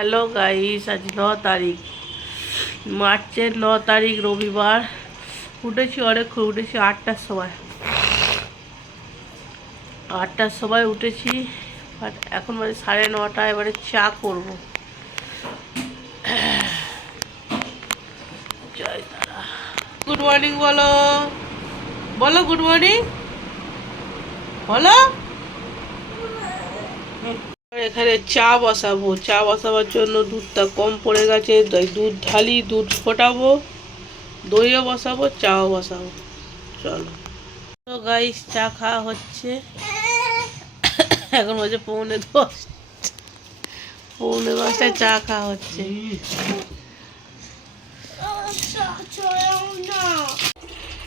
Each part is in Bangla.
হ্যালো গাইস, আজ 9 তারিখ মার্চের 9 তারিখ রবিবার। উঠেছি অনেকক্ষণ, উঠেছি 8টার সময়। 8টার সময় উঠেছি, বাট এখন মানে 9:30। এবারে চা করবো। জয় তারা। গুড মর্নিং বলো, বলো গুড মর্নিং বলো। এখানে চা বসাবো। চা বসাবার জন্য দুধটা কম পড়ে গেছে, তাই দুধ ঢালি, দুধ ফোটাবো, দইও বসাবো, চাও বসাবো। চলো তো গাইস, চা খাওয়া হচ্ছে। এখন বাজে 9:45। 9:45টায় চা খাওয়া হচ্ছে।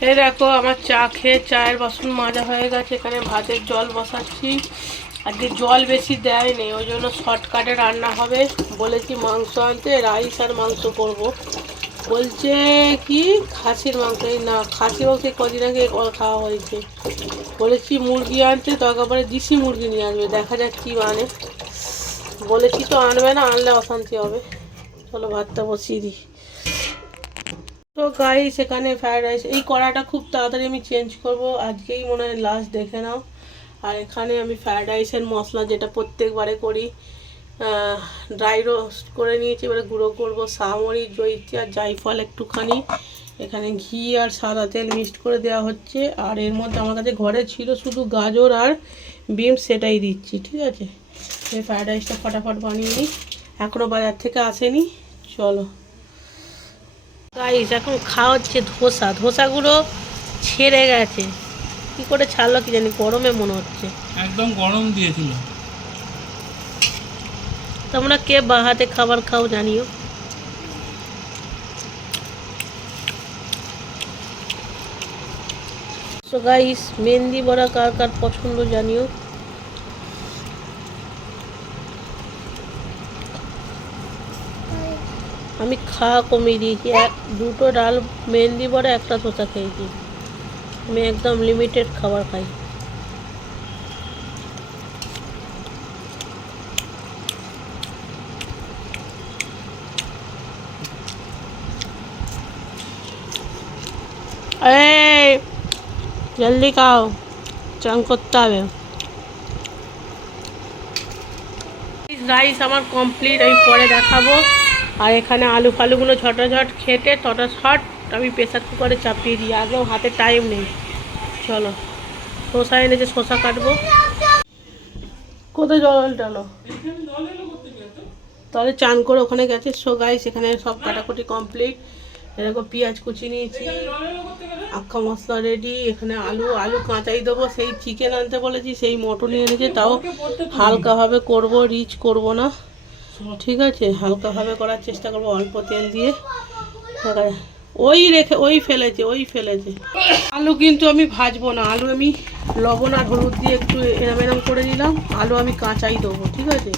এই দেখো, আমার চা খেয়ে চায়ের বাসন মাজা হয়ে গেছে। এখানে ভাতের জল বসাচ্ছি। আজকে জল বেশি দেয়নি, ওই জন্য শর্টকাটে রান্না হবে। বলেছি মাংস আনতে, রাইস আর মাংস করব। বলছে কি খাসির মাংস? এই না, খাসির মাংস কদিন আগে খাওয়া হয়েছে। বলেছি মুরগি আনতে, দরকার পরে দেশি মুরগি নিয়ে আসবে। দেখা যাক কি মানে। বলেছি তো আনবে না, আনলে অশান্তি হবে। চলো ভাতটা বসিয়ে দিই। তো গাইস, এখানে ফ্রায়েড রাইস, এই কড়াটা খুব তাড়াতাড়ি আমি চেঞ্জ করব, আজকেই মনে হয় লাস্ট, দেখে নাও। আর এখানে আমি ফ্রায়েড রাইসের মশলা, যেটা প্রত্যেকবারে করি, ড্রাই রোস্ট করে নিয়েছি। এবারে গুঁড়ো করবো সামরি, জয়িত্রী আর জায়ফল একটুখানি। এখানে ঘি আর সাদা তেল মিক্সড করে দেওয়া হচ্ছে। আর এর মধ্যে আমার কাছে ঘরে ছিল শুধু গাজর আর বিনস, সেটাই দিচ্ছি। ঠিক আছে, এই ফ্রায়েড রাইসটা ফটাফট বানিয়ে নিই, এখনও বাজার থেকে আসেনি। চলো গাইস, এখন খাওয়া হচ্ছে ধোসা। ধোসাগুলো ছেড়ে গেছে, কি করে ছাড়লো কি জানি, গরমে মনে হচ্ছে। একদম গরম দিয়েছিল। তোমরা কে বাহাতে খাবার খাও জানিও। সো গাইস, মেহেন্দি বড়া কার কার পছন্দ জানিও। আমি খাওয়া কমিয়ে দিয়েছি, দুটো ডাল মেহেন্দি বড়া, একটা ধোসা খেয়েছি। আমি একদম লিমিটেড খাবার খাই। এই জলদি খাও, চান করতে হবে। রাইস আমার কমপ্লিট, আমি পরে দেখাবো। আর এখানে আলু ফালুগুলো ঝটাঝট খেটে শট আমি প্রেসার কুকারে চাপিয়ে দিই, আগেও হাতে টাইম নেই। চলো, শসা এনেছে, শসা কাটবো। কোথায় জল টানো? তাহলে চান করে ওখানে গেছে। সো গাইস, এখানে সব কাটাকুটি কমপ্লিট। এরকম পেঁয়াজ কুচি নিয়েছি, আখা মশলা রেডি। এখানে আলু কাঁচাই দেবো। সেই চিকেন আনতে বলেছি, সেই মটনই এনেছে। তাও হালকাভাবে করব, রিচ করব না। ঠিক আছে, হালকাভাবে করার চেষ্টা করব, অল্প তেল দিয়ে। ওই ফেলেছে। আলু কিন্তু আমি ভাজবো না, আলু আমি লবণ আর হলুদ দিয়ে একটু এরম করে নিলাম। আলু আমি কাঁচাই দেবো। ঠিক আছে,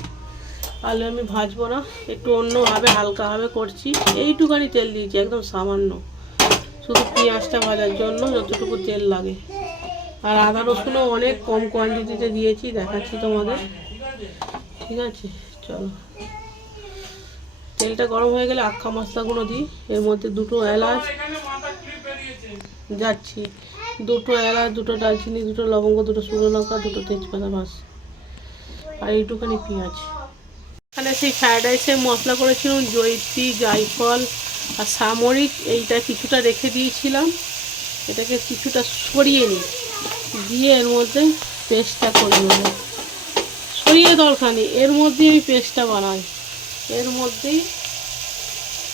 আলু আমি ভাজবো না, একটু অন্যভাবে হালকাভাবে করছি। এইটুখানি তেল দিয়েছি, একদম সামান্য, শুধু পেঁয়াজটা ভাজার জন্য যতটুকু তেল লাগে। আর আদা রসুনও অনেক কম কোয়ান্টিটিতে দিয়েছি, দেখাচ্ছি তোমাদের। ঠিক আছে, চলো। তেলটা গরম হয়ে গেলে আখা মশলাগুলো দিই। এর মধ্যে দুটো এলাচ যাচ্ছি, দুটো এলাচ, দুটো দারচিনি, দুটো লবঙ্গ, দুটো শুকনো লঙ্কা, দুটো তেজপাতা, বাস। আর এইটুখানি পেঁয়াজ। এখানে সেই ফ্রায়েড রাইসের মশলা করেছিলাম, জয়িত্রী, জায়ফল আর সামরিক, এইটা কিছুটা রেখে দিয়েছিলাম। এটাকে কিছুটা সরিয়ে নিই, দিয়ে এর মধ্যে পেস্টটা করে নেব। সরিয়ে দরকার নেই, এর মধ্যেই আমি পেস্টটা বানাই। এর মধ্যেই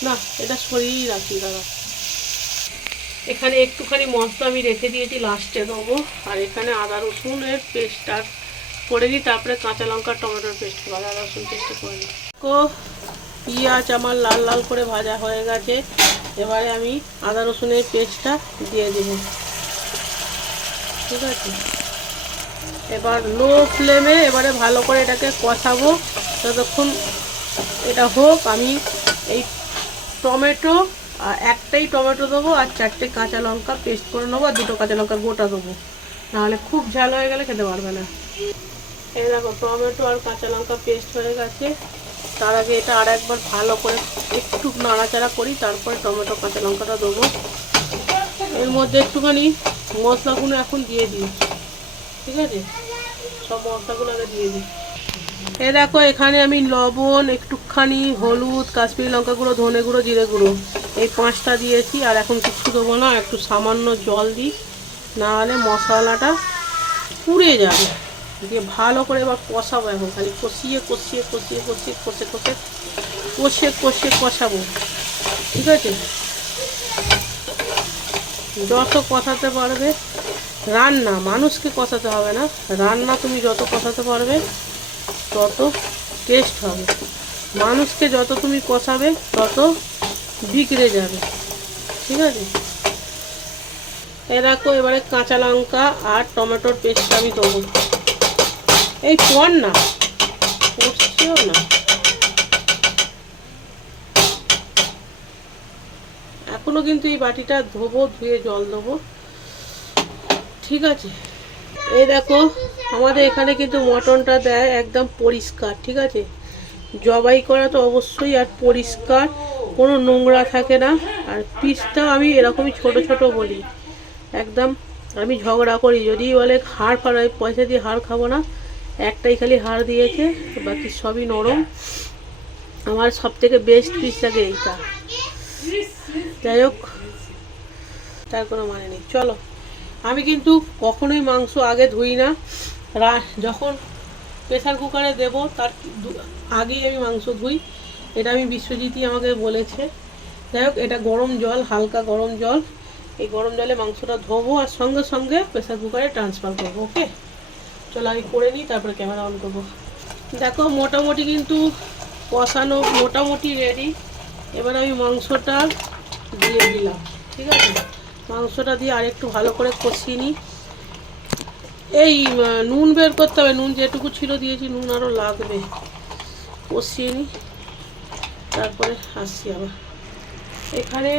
না, এটা সরিয়েই রাখি। দাঁড়া, এখানে একটুখানি মশলা আমি রেখে দিয়েছি, লাস্টে দেবো। আর এখানে আদা রসুনের পেস্টটা করে দিই, তারপরে কাঁচা লঙ্কা টমেটোর পেস্ট করবো। আদা রসুন পেস্টটা করে দিই। পেঁয়াজ আমার লাল লাল করে ভাজা হয়ে গেছে। এবারে আমি আদা রসুনের পেস্টটা দিয়ে দেব। ঠিক আছে, এবার লো ফ্লেমে এবারে ভালো করে এটাকে কষাবো ততক্ষণ। এটা হোক। আমি এই টমেটো, একটাই টমেটো দেবো, আর 4টে কাঁচা লঙ্কা পেস্ট করে নেবো, আর 2টো কাঁচা লঙ্কা গোটা দেবো, নাহলে খুব ঝাল হয়ে গেলে খেতে পারবে না। এই দেখো, টমেটো আর কাঁচা লঙ্কা পেস্ট হয়ে গেছে। তার আগে এটা আর একবার ভালো করে একটু নাড়াচাড়া করি, তারপরে টমেটো কাঁচা লঙ্কাটা দেবো। এর মধ্যে একটুখানি মশলাগুলো এখন দিয়ে দিই, ঠিক আছে? সব মশলাগুলো আগে দিয়ে দিই। এ দেখো এখানে আমি লবণ, একটুখানি হলুদ, কাশ্মীরি লঙ্কা গুঁড়ো, ধনে গুঁড়ো, জিরে গুঁড়ো এই 5টা দিয়েছি। আর এখন কিছু দেবো না, একটু সামান্য জল দিই, নাহলে মশলাটা পুড়ে যাবে। দিয়ে ভালো করে এবার কষাবো, এখন খালি কষিয়ে কষিয়ে কষিয়ে কষিয়ে কষে কষে কষে কষে কষাবো, ঠিক আছে? যত কষাতে পারবে, রান্না মানুষকে কষাতে হবে না, রান্না তুমি যত কষাতে পারবে তত টেস্ট হবে। মানুষকে যত তুমি কষাবে তত বিগড়ে যাবে, ঠিক আছে? এ দেখো এবারে কাঁচা লঙ্কা আর টমেটোর পেস্ট আমি দেবো। এই পর না, পড়ছেও না, এখনো কিন্তু এই বাটিটা ধোবো, ধুয়ে জল দেবো, ঠিক আছে? এই দেখো আমাদের এখানে কিন্তু মটনটা দেয় একদম পরিষ্কার, ঠিক আছে? জবাই করা তো অবশ্যই, আর পরিষ্কার, কোনো নোংরা থাকে না। আর পিসটাও আমি এরকমই ছোট ছোট বলি, একদম। আমি ঝগড়া করি যদি বলে হাড় ফাড়, পয়সা দিয়ে হাড় খাবো না, একটাই খালি হাড় দিয়েছে, বাকি সবই নরম। আমার সব থেকে বেস্ট পিস লাগে এইটা। যাই হোক, তার কোনো মানে নেই। চলো, আমি কিন্তু কখনোই মাংস আগে ধুই না, যখন প্রেসার কুকারে দেবো তার আগেই আমি মাংস ধুই। এটা আমি বিশ্বজিৎই আমাকে বলেছে। যাই হোক, এটা গরম জল, হালকা গরম জল, এই গরম জলে মাংসটা ধোবো আর সঙ্গে সঙ্গে প্রেসার কুকারে ট্রান্সফার করবো। ওকে, চলো আমি করে নিই, তারপরে ক্যামেরা অন করবো। দেখো মোটামুটি কিন্তু কষানো মোটামুটি রেডি। এবার আমি মাংসটা দিয়ে দিলাম, ঠিক আছে? মাংসটা দিয়ে আর একটু ভালো করে কষিয়ে নিই। এই নুন বের করতে হবে, নুন যেটুকু ছিল দিয়েছি, নুন আরও লাগবে। কষিয়ে নিই, তারপরে আসছি আবার। এখানে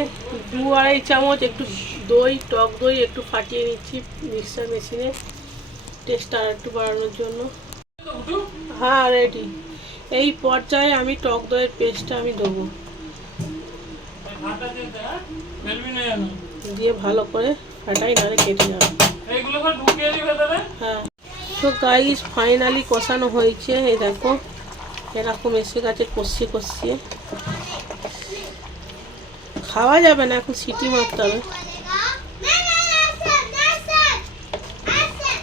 2-2.5 চামচ একটু দই, টক দই একটু ফাটিয়ে নিচ্ছি মিক্সার মেশিনে, টেস্টটা আর একটু বাড়ানোর জন্য। হ্যাঁ রেডি। এই পর্যায়ে আমি টক দইয়ের পেস্টটা আমি দেবো, দিয়ে ভালো করে ফাটাই, নাহলে কেটে যাবে। হ্যাঁ, তো গাইস ফাইনালি কষানো হয়েছে। এই দেখো এরকম এসে গেছে, কষিয়ে কষিয়ে। খাওয়া যাবে না, এখন সিটি মারতে হবে।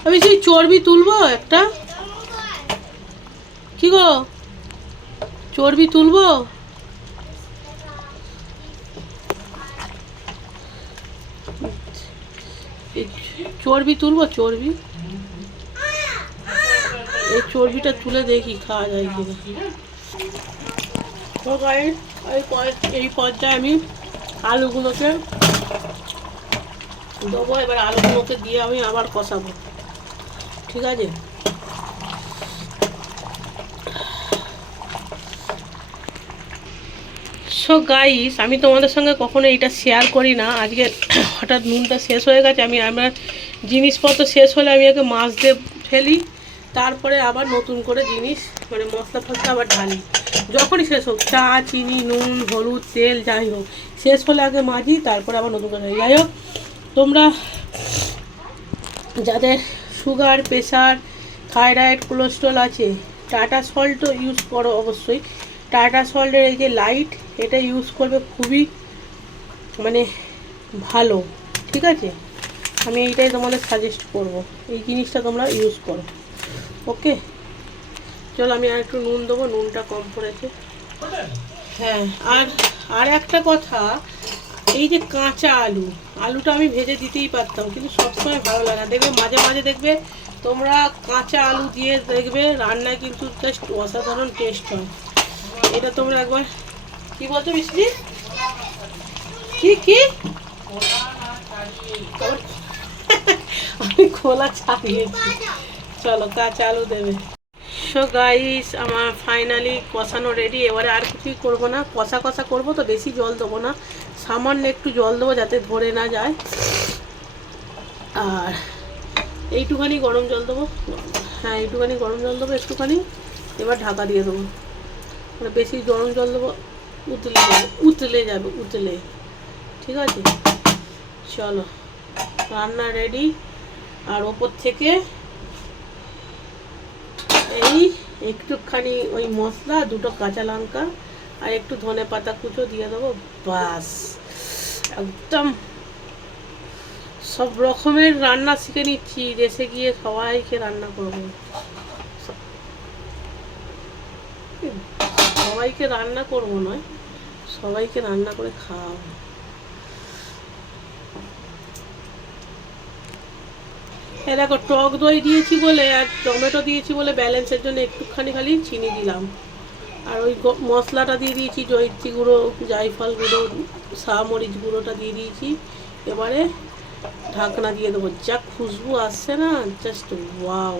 আমি সেই চর্বি তুলবো একটা, কি গো চর্বি তুলবো? চর্বি তুলবো, চর্বি, এই চর্বিটা তুলে দেখি খাওয়া যায় কিনা। তো গাইস এই পর্যায়ে আমি আলুগুলোকে দেবো। এবার আলুগুলোকে দিয়ে আমি আবার কষাবো, ঠিক আছে? সো গাইস, আমি তোমাদের সঙ্গে কখনো এটা শেয়ার করি না। আজকে হঠাৎ নুনটা শেষ হয়ে গেছে। আমার জিনিসপত্র শেষ হলে আমি আগে মাছ দিয়ে ফেলি, তারপরে আবার নতুন করে জিনিস মানে মশলা ফসলা আবার ঢালি। যখনই শেষ হোক, চা, চিনি, নুন, হলুদ, তেল যাই হোক, শেষ হলে আগে মাজি, তারপরে আবার নতুন করে। যাই হোক, তোমরা যাদের সুগার, প্রেশার, থাইরয়েড, কোলেস্ট্রল আছে, টাটা সল্টও ইউজ করো অবশ্যই। টাটা সল্টের এই যে লাইট, এটা ইউজ করবে, খুবই মানে ভালো, ঠিক আছে? আমি এইটাই তোমাদের সাজেস্ট করব, এই জিনিসটা তোমরা ইউজ করো। ওকে, চলো আমি আর একটু নুন দেবো, নুনটা কম পড়েছে। হ্যাঁ, আর একটা কথা, এই যে কাঁচা আলুটা আমি ভেজে দিতেই পারতাম, কিন্তু সবসময় ভালো লাগে না। দেখবে মাঝে মাঝে দেখবে তোমরা কাঁচা আলু দিয়ে দেখবে রান্নায় কিন্তু জাস্ট অসাধারণ টেস্ট হয়। এটা তোমরা একবার, কি বলছো মিষ্টি? কি আমি খোলা ছাড়িয়েছি। চলো কাঁচা আলু দেবে। সো গাইস, আমার ফাইনালি কষানো রেডি। এবারে আর কিছুই করবো না, কষা কষা করবো তো বেশি জল দেবো না, সামান্য একটু জল দেবো যাতে ধরে না যায়। আর এইটুখানি গরম জল দেবো, হ্যাঁ এইটুখানি গরম জল দেবো একটুখানি। এবার ঢাকা দিয়ে দেবো, মানে বেশি গরম জল দেবো, উতলে যাবে। ঠিক আছে, চলো রান্না রেডি। আর ওপর থেকে এই একটুখানি ওই মশলা, 2টো কাঁচা লঙ্কা আর একটু ধনে পাতা কুচো দিয়ে দেবো। বাস, একদম সব রকমের রান্না শিখে নিচ্ছি, দেশে গিয়ে সবাইকে রান্না করবো। সবাইকে রান্না করবো নয়, সবাইকে রান্না করে খাওয়াবো। দেখো টক দই দিয়েছি বলে আর টমেটো দিয়েছি বলে ব্যালেন্সের জন্য একটুখানি খালি চিনি দিলাম। আর ওই মশলাটা দিয়ে দিয়েছি, জয়িত্রী গুঁড়ো, জায়ফল গুঁড়ো, মরিচ গুঁড়োটা দিয়ে দিয়েছি। এবারে ঢাকনা দিয়ে দেবো। যা খুশবু আসছে না, জাস্ট ওয়াও।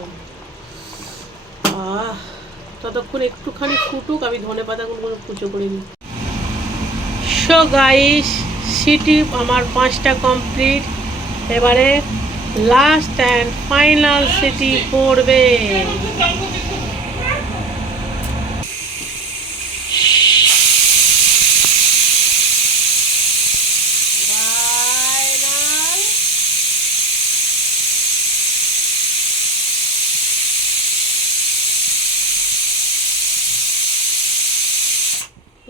ততক্ষণ একটুখানি ফুটুক, আমি ধনে পাতাগুলো কুচো করে নিই। সো গাইস, সিটি আমার 5টা কমপ্লিট। এবারে লাস্ট অ্যান্ড ফাইনাল সিটি পড়বে।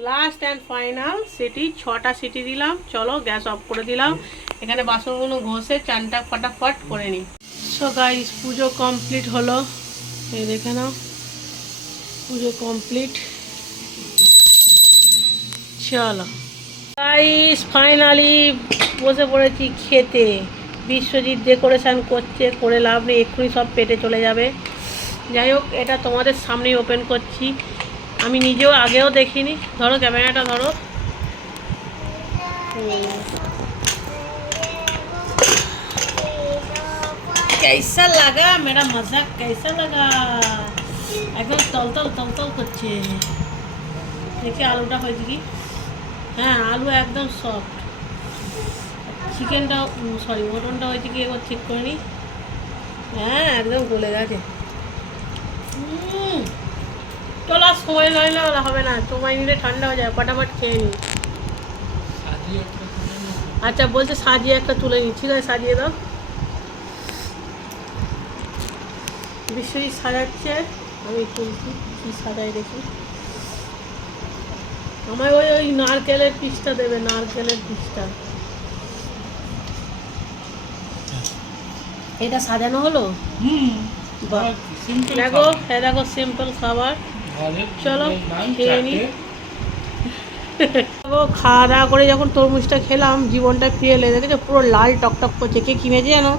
লাস্ট অ্যান্ড ফাইনাল সিটি, 6টা সিটি দিলাম। চলো গ্যাস অফ করে দিলাম। এখানে বাসনগুলো ঘষে চানটা ফটাফট করে নিই। সো গাইস, পুজো কমপ্লিট হলো। এই দেখে নাও, পুজো কমপ্লিট। চলো গাইস, ফাইনালি বসে পড়েছি খেতে। বিশ্বজিৎ ডেকোরেশন করছে, করে লাভ নেই, এক্ষুনি সব পেটে চলে যাবে। যাই হোক, এটা তোমাদের সামনেই ওপেন করছি। আমি নিজেও আগেও দেখিনি। ধরো ক্যামেরাটা ধরো। कैसा लगा मेरा मजाक, कैसा लगा? একদম তলতল করছে। দেখি আলুটা হয়েছে কি? হ্যাঁ, আলু একদম সফট। চিকেনটা সরি মটনটা হয়েছে কি একবার ঠিক করে নি। হ্যাঁ, একদম গলে গেছে। চলো আর সময় নয় না, হবে না, সময় নিলে ঠান্ডা হয়ে যায়। ফটাফট খেয়ে নি। আচ্ছা, বলছে সাজিয়ে একটা তুলে নি। ঠিক আছে, সাজিয়ে দাও। বিশ্বজিৎ সাজাচ্ছে, আমি তুলছি। কি সাজাই দেখি। আমায় ওই নারকেলের পিসটা দেবে, নারকেলের পিসটা। এটা সাজানো হলো। দেখো, দেখো সিম্পল খাবার। চলো খেয়ে নি। খাওয়া দাওয়া করে যখন তরমুজটা খেলাম, জীবনটা ফিরে এলে। দেখেছো, পুরো লাল টকটক করছে। কে কিনেছে জানো?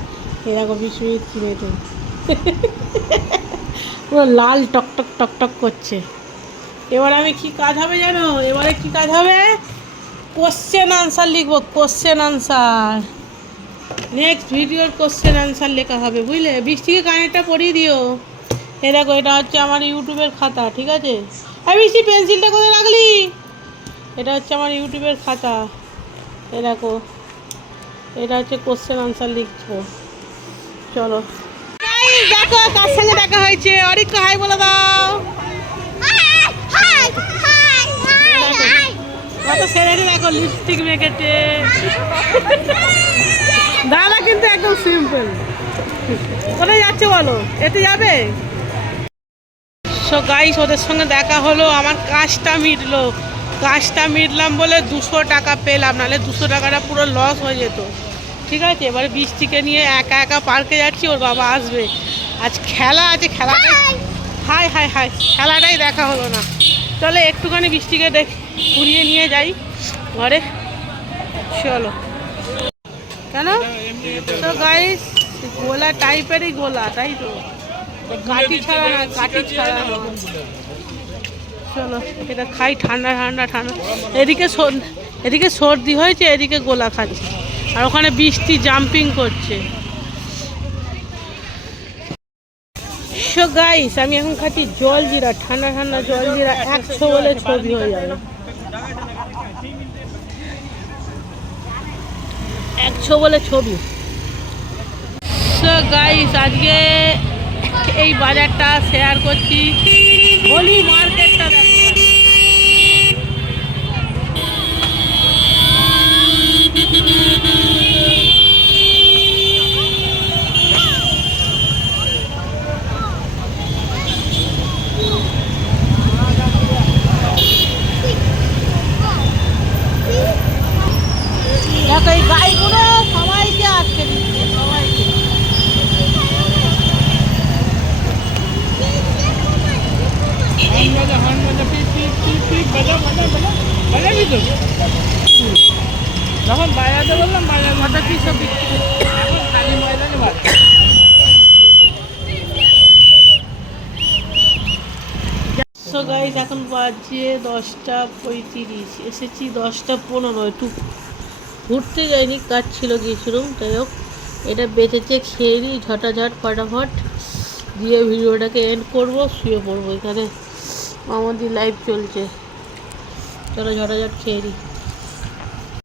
এ দেখো, বিশ্বজিৎ কিনেছে। পুরো লাল টকটক করছে। এবার আমি কি কাজ হবে জানো? এবারে কি কাজ হবে? কোশ্চেন আনসার লিখবো, কোশ্চেন আনসার। নেক্সট ভিডিওর কোশ্চেন আনসার লেখা হবে, বুঝলে? বৃষ্টিকে কানেরটা পরিয়ে দিও। এ দেখো, এটা হচ্ছে আমার ইউটিউবের খাতা। ঠিক আছে, বৃষ্টি পেন্সিলটা কোথায় রাখলি? এটা হচ্ছে আমার ইউটিউবের খাতা। এ দেখো, এটা হচ্ছে কোশ্চেন আনসার লিখবো। চলো দেখো কার সঙ্গে দেখা হয়েছে। অরিক হাই বলে দাও। কত সেরেছে দেখো, লিপস্টিক মেখেছে। দাদা কিন্তু একদম সিম্পল। কোথায় যাচ্ছে বলো? এতে যাবে। সো গাইস, ওদের সঙ্গে দেখা হলো, আমার কাজটা মিটলাম বলে 200 টাকা পেলাম, নাহলে 200 টাকাটা পুরো লস হয়ে যেত। ঠিক আছে, এবারে বৃষ্টিকে নিয়ে একা পার্কে যাচ্ছি। ওর বাবা আসবে, আজ খেলা আছে। খেলাটাই দেখা হলো না। চলো একটুখানি বৃষ্টিকে ঘুরিয়ে নিয়ে যাই ঘরে। চলো। কেন? তো গাইস, গোলা টাইপেরই গোলা, তাই তো, কাঠি ছাড়া না। চলো এটা খাই, ঠান্ডা। এদিকে সর্দি হয়েছে, এদিকে গোলা খাচ্ছি, আর ওখানে বৃষ্টি জাম্পিং করছে। সো গাইস, আমি এখন খাচ্ছি জলজিরা, ঠান্ডা জলজিরা। 100 বলে ছবি হয়ে যাবে। 100 বলে ছবি। সো গাইস, আজকে এই বাজারটা শেয়ার করছি। হোলি মার্কেটটা দেখো। যখন বাজাতে বললাম বাজার কটা কি সব বিক্রি করছে? এখন কালী ময়দানে বাজার। সো গাইস এখন বাজে 10:35, এসেছি 10:15, একটু ঘুরতে যাইনি, কাজ ছিল গিয়েছিলাম। যাই হোক, এটা বেঁচেছে, খেয়ে নিই ঝটাঝট ফটাফট, দিয়ে ভিডিওটাকে এন্ড করব, শুয়ে পড়বো। এখানে আমাদের লাইভ চলছে, চলো ঝটাঝট খেয়ে নিই।